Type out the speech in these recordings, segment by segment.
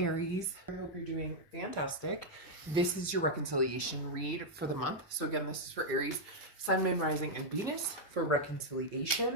Aries, I hope you're doing fantastic. This is your reconciliation read for the month. So again, this is for Aries, Sun, Moon, Rising, and Venus for reconciliation.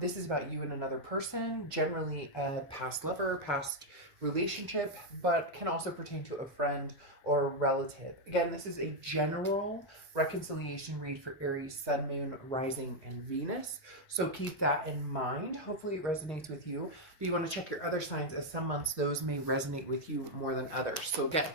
This is about you and another person, generally a past lover, past relationship, but can also pertain to a friend or a relative. Again, this is a general reconciliation read for Aries, Sun, Moon, Rising, and Venus. So keep that in mind. Hopefully it resonates with you. But you want to check your other signs, as some months those may resonate with you more than others. So again,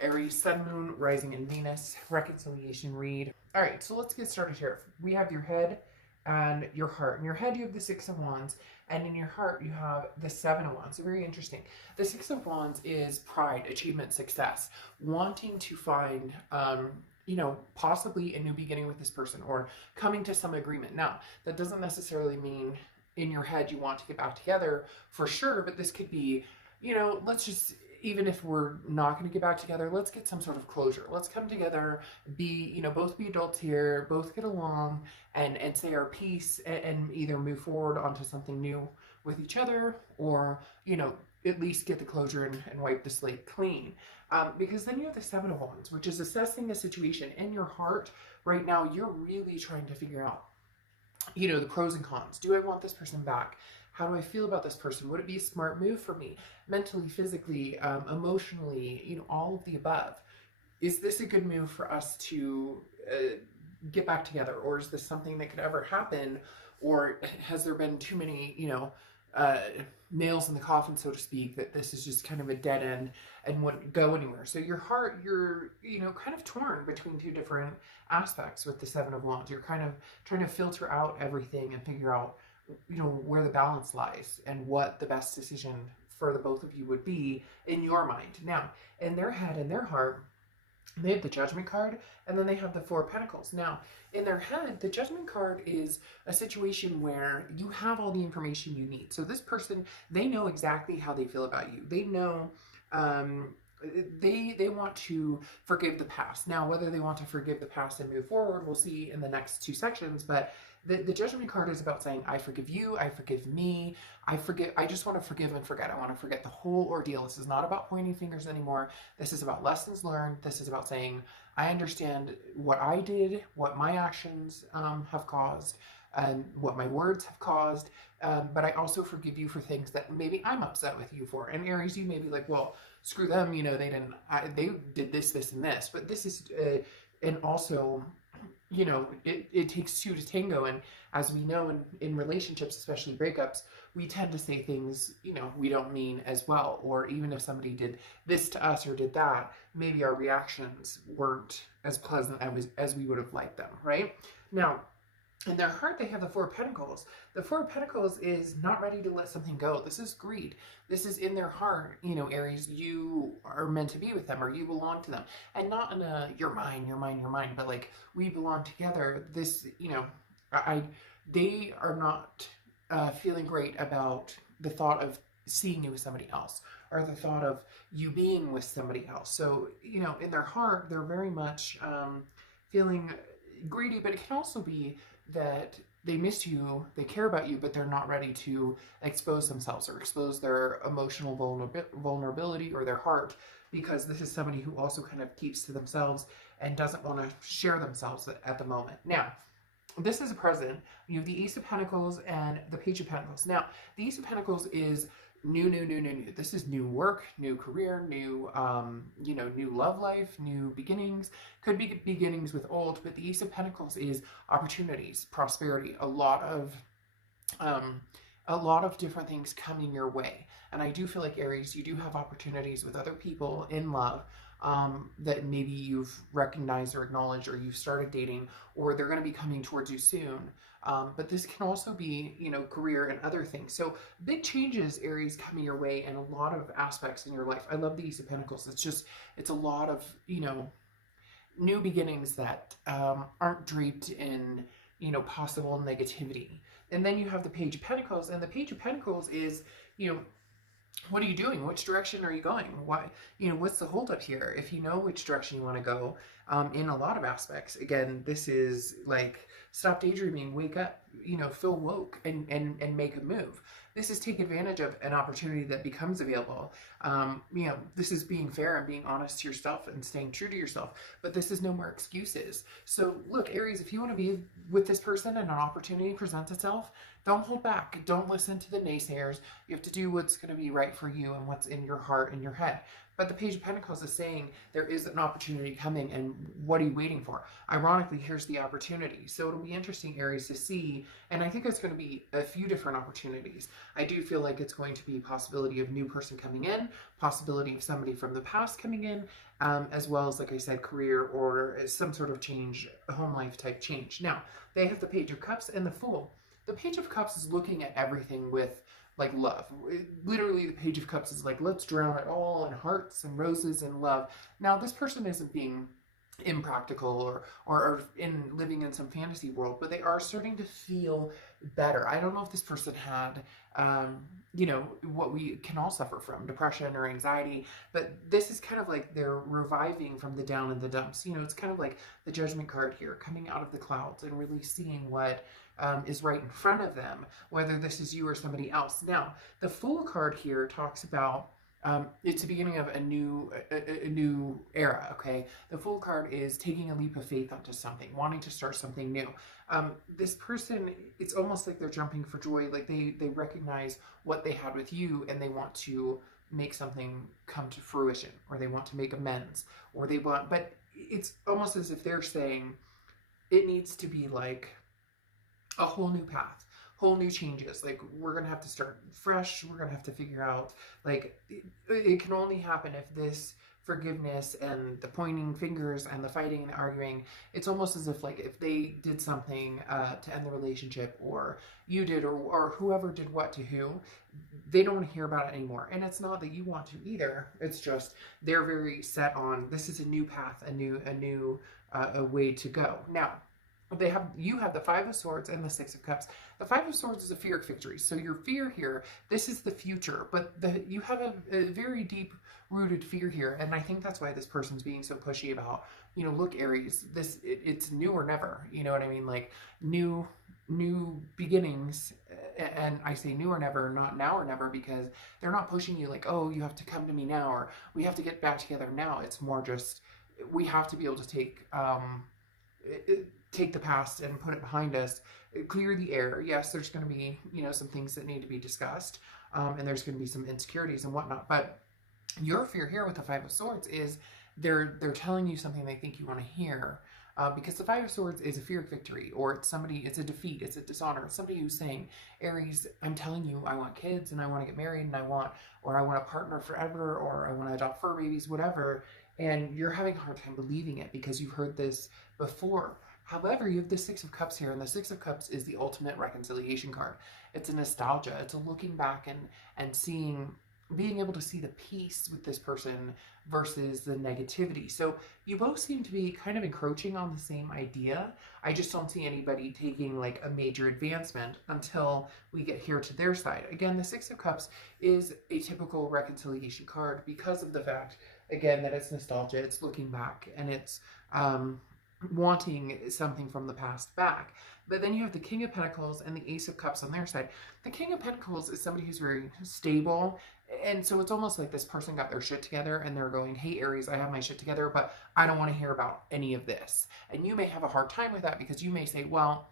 Aries, Sun, Moon, Rising, and Venus, reconciliation read. All right, so let's get started here. We have your head and your heart. In your head, you have the Six of Wands, and in your heart, you have the Seven of Wands. So very interesting. The Six of Wands is pride, achievement, success, wanting to find, possibly a new beginning with this person or coming to some agreement. Now, that doesn't necessarily mean in your head you want to get back together for sure, but this could be, let's just, even if we're not going to get back together, let's get some sort of closure. Let's come together, both be adults here, both get along and say our piece and either move forward onto something new with each other or, at least get the closure and wipe the slate clean. Because then you have the Seven of Wands, which is assessing a situation in your heart. Right now, you're really trying to figure out, the pros and cons. Do I want this person back? How do I feel about this person? Would it be a smart move for me? Mentally, physically, emotionally, all of the above. Is this a good move for us to get back together? Or is this something that could ever happen? Or has there been too many, nails in the coffin, so to speak, that this is just kind of a dead end and wouldn't go anywhere? So your heart, you're, kind of torn between two different aspects with the Seven of Wands. You're kind of trying to filter out everything and figure out, where the balance lies and what the best decision for the both of you would be in your mind. Now, in their head and their heart, they have the Judgment card, and then they have the Four of Pentacles. Now, in their head, the Judgment card is a situation where you have all the information you need. So this person, they know exactly how they feel about you. They know, they want to forgive the past. Now, whether they want to forgive the past and move forward, we'll see in the next two sections, but the Judgment card is about saying, I forgive you, I forgive me, I just want to forgive and forget. I want to forget the whole ordeal. This is not about pointing fingers anymore. This is about lessons learned. This is about saying, I understand what I did, what my actions have caused, and what my words have caused, but I also forgive you for things that maybe I'm upset with you for. And Aries, you may be like, well, screw them, they did this, this, and this. But this is, and also, it takes two to tango. And as we know in relationships, especially breakups, we tend to say things, we don't mean as well. Or even if somebody did this to us or did that, maybe our reactions weren't as pleasant as we would have liked them, right? Now, in their heart, they have the Four of Pentacles. The Four of Pentacles is not ready to let something go. This is greed. This is in their heart, Aries, you are meant to be with them or you belong to them. And not in a, you're mine, but like, we belong together. This, they are not feeling great about the thought of seeing you with somebody else or the thought of you being with somebody else. So, in their heart, they're very much feeling greedy, but it can also be that they miss you, they care about you, but they're not ready to expose themselves or expose their emotional vulnerability or their heart, because this is somebody who also kind of keeps to themselves and doesn't want to share themselves at the moment. Now, this is a present. You have the Ace of Pentacles and the Page of Pentacles. Now, the Ace of Pentacles is new. This is new work, new career, new, new love life, new beginnings. Could be beginnings with old, but the Ace of Pentacles is opportunities, prosperity, a lot of different things coming your way. And I do feel like, Aries, you do have opportunities with other people in love that maybe you've recognized or acknowledged, or you've started dating, or they're going to be coming towards you soon. But this can also be, career and other things. So big changes, Aries, coming your way in a lot of aspects in your life. I love the Ace of Pentacles. It's a lot of, new beginnings that aren't draped in, possible negativity. And then you have the Page of Pentacles, and the Page of Pentacles is, what are you doing? Which direction are you going? Why, what's the holdup here? If you know which direction you want to go, in a lot of aspects, again, this is like, stop daydreaming, wake up, feel woke and make a move. This is take advantage of an opportunity that becomes available. You know, this is being fair and being honest to yourself and staying true to yourself, but this is no more excuses. So look, Aries, if you want to be with this person and an opportunity presents itself, don't hold back. Don't listen to the naysayers. You have to do what's going to be right for you and what's in your heart and your head. But the Page of Pentacles is saying there is an opportunity coming, and what are you waiting for? Ironically, here's the opportunity. So it'll be interesting, Aries, to see, and I think it's going to be a few different opportunities. I do feel like it's going to be a possibility of new person coming in, possibility of somebody from the past coming in, as well as, like I said, career or some sort of change, a home life type change. Now, they have the Page of Cups and the Fool. The Page of Cups is looking at everything with like love. Literally, the Page of Cups is like, let's drown it all in hearts and roses and love. Now, this person isn't being impractical or in living in some fantasy world, but they are starting to feel better. I don't know if this person had, you know, what we can all suffer from, depression or anxiety, but this is kind of like they're reviving from the down in the dumps. You know, it's kind of like the Judgment card here, coming out of the clouds and really seeing what is right in front of them, whether this is you or somebody else. Now, the Fool card here talks about it's the beginning of a new era, okay? The Fool card is taking a leap of faith onto something, wanting to start something new. This person, it's almost like they're jumping for joy, like they recognize what they had with you and they want to make something come to fruition, or they want to make amends, or they want, but it's almost as if they're saying it needs to be like a whole new path, whole new changes. Like, we're going to have to start fresh. We're going to have to figure out, like, it can only happen if this forgiveness and the pointing fingers and the fighting and the arguing, it's almost as if, like, if they did something to end the relationship, or you did, or whoever did what to who, they don't want to hear about it anymore. And it's not that you want to either. It's just they're very set on, this is a new path, a new way to go. Now, you have the Five of Swords and the Six of Cups. The Five of Swords is a fear of victory. So your fear here, this is the future, but you have a very deep rooted fear here. And I think that's why this person's being so pushy about, you know, look, Aries, it's new or never. You know what I mean? Like new beginnings. And I say new or never, not now or never, because they're not pushing you like, oh, you have to come to me now, or we have to get back together now. It's more just, we have to be able to take the past and put it behind us, clear the air. Yes, there's going to be, you know, some things that need to be discussed, and there's going to be some insecurities and whatnot. But your fear here with the Five of Swords is they're telling you something they think you want to hear, because the Five of Swords is a fear of victory, or it's a defeat, it's a dishonor. It's somebody who's saying, Aries, I'm telling you, I want kids and I want to get married and I want a partner forever, or I want to adopt fur babies, whatever. And you're having a hard time believing it because you've heard this before. However, you have the Six of Cups here, and the Six of Cups is the ultimate reconciliation card. It's a nostalgia. It's a looking back and seeing, being able to see the peace with this person versus the negativity. So you both seem to be kind of encroaching on the same idea. I just don't see anybody taking like a major advancement until we get here to their side. Again, the Six of Cups is a typical reconciliation card because of the fact, again, that it's nostalgia, it's looking back, and it's wanting something from the past back. But then you have the King of Pentacles and the Ace of Cups on their side. The King of Pentacles is somebody who's very stable, and so it's almost like this person got their shit together and they're going, hey, Aries, I have my shit together, but I don't want to hear about any of this. And you may have a hard time with that because you may say, well,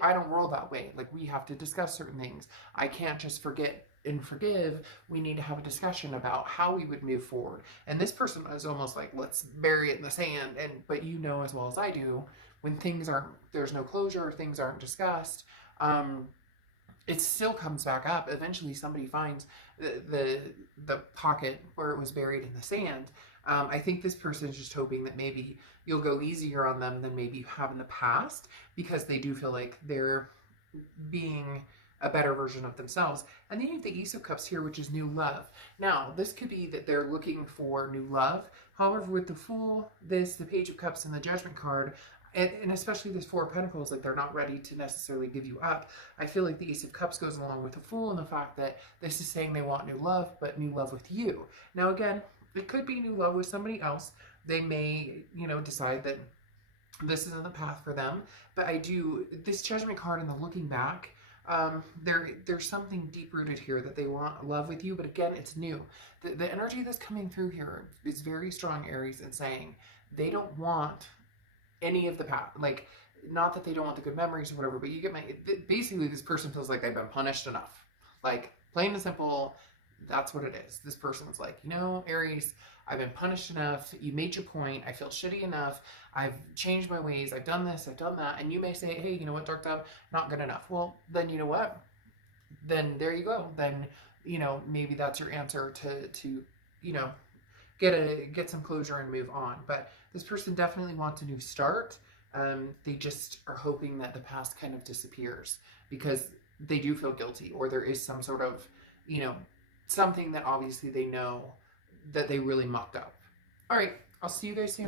I don't roll that way. Like, we have to discuss certain things. I can't just forget and forgive. We need to have a discussion about how we would move forward. And this person is almost like, let's bury it in the sand. But you know as well as I do, when there's no closure, things aren't discussed, it still comes back up. Eventually somebody finds the pocket where it was buried in the sand. I think this person is just hoping that maybe you'll go easier on them than maybe you have in the past, because they do feel like they're being a better version of themselves. And then you have the Ace of Cups here, which is new love. Now, this could be that they're looking for new love. However, with the Fool, the Page of Cups, and the Judgment card, and especially this Four of Pentacles, like they're not ready to necessarily give you up. I feel like the Ace of Cups goes along with the Fool and the fact that this is saying they want new love, but new love with you. Now, again, it could be new love with somebody else. They may, decide that this isn't the path for them. But this Judgment card and the looking back, There's something deep rooted here that they want love with you, but again, it's new. The energy that's coming through here is very strong, Aries, in saying they don't want any of the past. Like, not that they don't want the good memories or whatever, but you get my, basically this person feels like they've been punished enough. Like, plain and simple, that's what it is. This person's like, you know, Aries, I've been punished enough. You made your point. I feel shitty enough. I've changed my ways. I've done this. I've done that. And you may say, hey, you know what, Dark Dove, not good enough. Well, then you know what? Then there you go. Then, you know, maybe that's your answer to you know, get some closure and move on. But this person definitely wants a new start. They just are hoping that the past kind of disappears because they do feel guilty, or there is some sort of, you know, something that obviously they know that they really mucked up. All right, I'll see you guys soon.